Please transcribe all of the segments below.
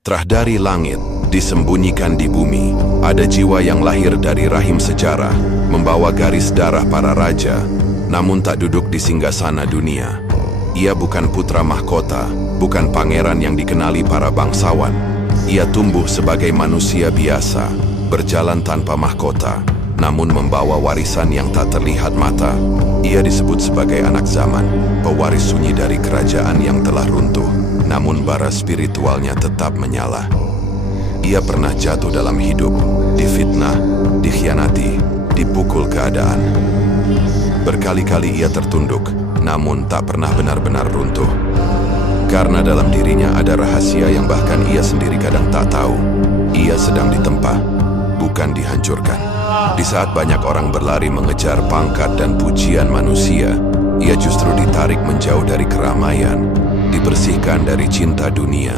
Terah dari langit, disembunyikan di bumi, ada jiwa yang lahir dari rahim sejarah, membawa garis darah para raja, namun tak duduk di singgasana dunia. Ia bukan putra mahkota, bukan pangeran yang dikenali para bangsawan. Ia tumbuh sebagai manusia biasa, berjalan tanpa mahkota, namun membawa warisan yang tak terlihat mata. Ia disebut sebagai anak zaman, pewaris sunyi dari kerajaan yang telah runtuh, namun bara spiritualnya tetap menyala. Ia pernah jatuh dalam hidup, difitnah, dikhianati, dipukul keadaan. Berkali-kali ia tertunduk, namun tak pernah benar-benar runtuh. Karena dalam dirinya ada rahasia yang bahkan ia sendiri kadang tak tahu. Ia sedang ditempa, bukan dihancurkan. Di saat banyak orang berlari mengejar pangkat dan pujian manusia, ia justru ditarik menjauh dari keramaian, dibersihkan dari cinta dunia,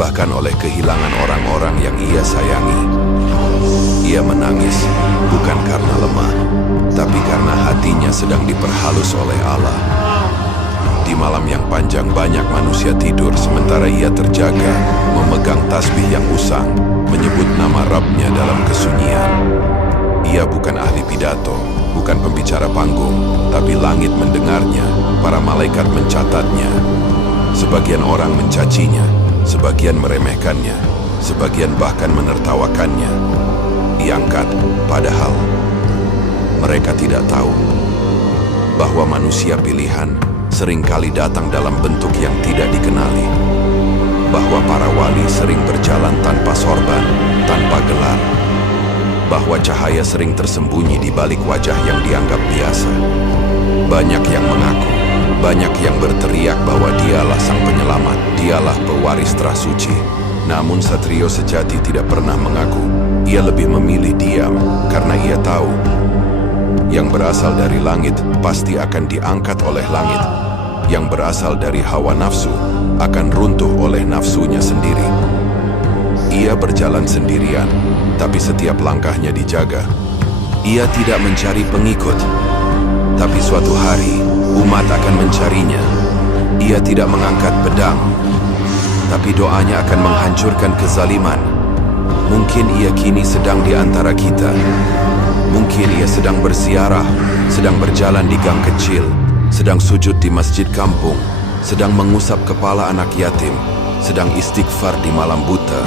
bahkan oleh kehilangan orang-orang yang ia sayangi. Ia menangis, bukan karena lemah, tapi karena hatinya sedang diperhalus oleh Allah. Di malam yang panjang banyak manusia tidur sementara ia terjaga, memegang tasbih yang usang, menyebut nama Rabb-Nya dalam kesunyian. Ia bukan ahli pidato, bukan pembicara panggung, tapi langit mendengarnya, para malaikat mencatatnya. Sebagian orang mencacinya, sebagian meremehkannya, sebagian bahkan menertawakannya. Diangkat, padahal mereka tidak tahu bahwa manusia pilihan seringkali datang dalam bentuk yang tidak dikenali, bahwa para wali sering berjalan tanpa sorban, tanpa gelar, bahwa cahaya sering tersembunyi di balik wajah yang dianggap biasa. Banyak yang mengaku, banyak yang berteriak bahwa dialah sang penyelamat, dialah pewaris terah suci. Namun satrio sejati tidak pernah mengaku. Ia lebih memilih diam karena ia tahu yang berasal dari langit pasti akan diangkat oleh langit. Yang berasal dari hawa nafsu akan runtuh oleh nafsunya sendiri. Ia berjalan sendirian, tapi setiap langkahnya dijaga. Ia tidak mencari pengikut, tapi suatu hari umat akan mencarinya. Ia tidak mengangkat pedang, tapi doanya akan menghancurkan kezaliman. Mungkin ia kini sedang di antara kita. Mungkin ia sedang bersiarah, sedang berjalan di gang kecil, sedang sujud di masjid kampung, sedang mengusap kepala anak yatim, sedang istighfar di malam buta,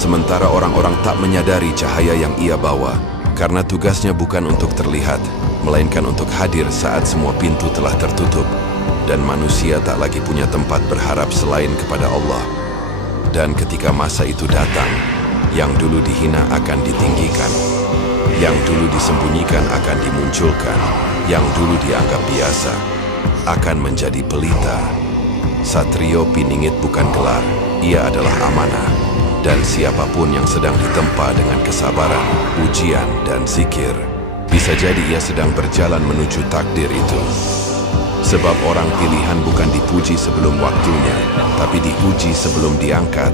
sementara orang-orang tak menyadari cahaya yang ia bawa, karena tugasnya bukan untuk terlihat, melainkan untuk hadir saat semua pintu telah tertutup, dan manusia tak lagi punya tempat berharap selain kepada Allah. Dan ketika masa itu datang, yang dulu dihina akan ditinggikan, yang dulu disembunyikan akan dimunculkan, yang dulu dianggap biasa akan menjadi pelita. Satrio Piningit bukan gelar, ia adalah amanah. Dan siapapun yang sedang ditempa dengan kesabaran, ujian, dan zikir, bisa jadi ia sedang berjalan menuju takdir itu. Sebab orang pilihan bukan dipuji sebelum waktunya, tapi diuji sebelum diangkat.